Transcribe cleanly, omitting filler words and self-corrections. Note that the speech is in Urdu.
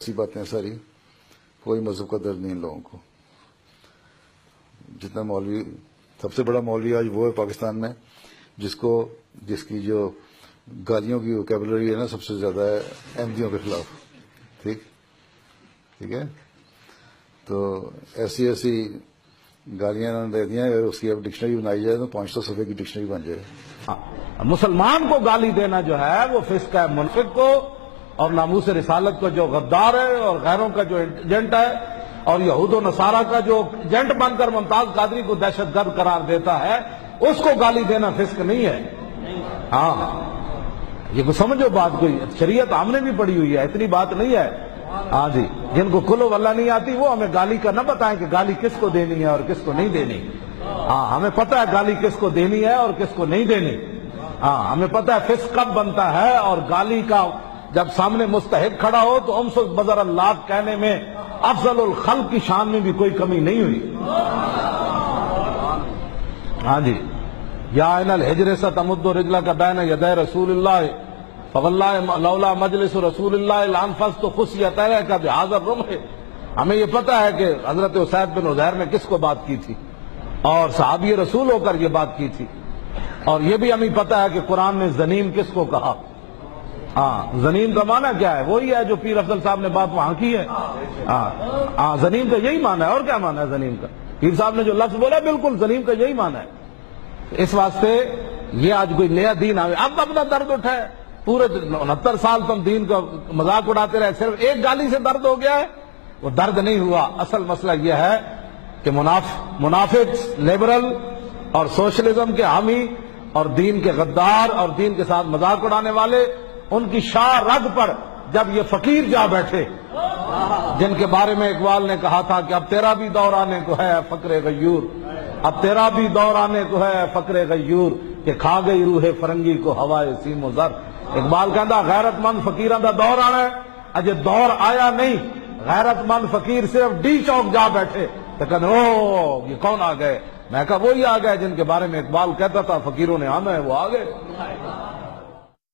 ایسی باتیں ساری، کوئی مذہب کا درد نہیں ان لوگوں کو. جتنا مولوی، سب سے بڑا مولوی آج وہ ہے پاکستان میں جس کی جو گالیوں کی ووکیبلری ہے نا سب سے زیادہ ہے احمدیوں کے خلاف. ٹھیک ہے، تو ایسی گالیاں انہوں نے دے دیا. اگر اس کی اب ڈکشنری بنائی جائے تو 500 صفحے کی ڈکشنری بن جائے. مسلمان کو گالی دینا جو ہے وہ فسق ہے. منافق کو اور ناموس رسالت کو جو غدار ہے اور غیروں کا جو ایجنٹ ہے اور یہود و نصارہ کا جو ایجنٹ بن کر ممتاز قادری کو دہشت گرد قرار دیتا ہے، اس کو گالی دینا فسق نہیں ہے. ہاں، یہ کو سمجھو بات. کوئی شریعت ہم نے بھی پڑھی ہوئی ہے، اتنی بات نہیں ہے. ہاں جی، جن کو کلو واللہ نہیں آتی وہ ہمیں گالی کا نہ بتائیں کہ گالی کس کو دینی ہے اور کس کو نہیں دینی. ہاں، ہمیں پتہ ہے گالی کس کو دینی ہے اور کس کو نہیں دینی. ہاں، ہمیں پتہ ہے فسق کب بنتا ہے. اور گالی کا جب سامنے مستحق کھڑا ہو تو امس بذر اللہ کہنے میں افضل الخلق کی شان میں بھی کوئی کمی نہیں ہوئی. ہاں جی، یا ان الحجر ستمد رجلک بین یدی رسول اللہ فواللہ لولا مجلس رسول اللہ لانفذت خشیتک بہذا الرمح. ہمیں یہ پتہ ہے کہ حضرت حسین بن عزیر نے کس کو بات کی تھی اور صحابی رسول ہو کر یہ بات کی تھی. اور یہ بھی ہمیں پتہ ہے کہ قرآن نے زنیم کس کو کہا. ہاں، زنیم کا معنی کیا ہے؟ وہی ہے جو پیر افضل صاحب نے بات وہاں کی ہے. ہاں، زنیم کا یہی معنی ہے. اور کیا معنی ہے زنیم کا؟ پیر صاحب نے جو لفظ بولا بالکل زنیم کا یہی معنی ہے. اس واسطے یہ آج کوئی نیا دین آئے اب اپنا درد اٹھائے. پورے 69 سال تم دین کا مذاق اڑاتے رہے، صرف ایک گالی سے درد ہو گیا ہے. وہ درد نہیں ہوا. اصل مسئلہ یہ ہے کہ منافق لیبرل اور سوشلزم کے حامی اور دین کے غدار اور دین کے ساتھ مذاق اڑانے والے، ان کی شاہ رگ پر جب یہ فقیر جا بیٹھے جن کے بارے میں اقبال نے کہا تھا کہ اب تیرا بھی دور آنے کو ہے فقر غیور، اب تیرا بھی دور آنے کو ہے فقر غیور، کہ کھا گئی روح فرنگی کو ہوائے سیم و زر. اقبال کہندا غیرت مند فقیراں دا دور آنا ہے. اجے دور آیا نہیں، غیرت مند فقیر صرف ڈی چوک جا بیٹھے تو کہتے او یہ کون آ گئے؟ میں کہا وہی آ گئے جن کے بارے میں اقبال کہتا تھا فقیروں نے آنا ہے، وہ آ گئے.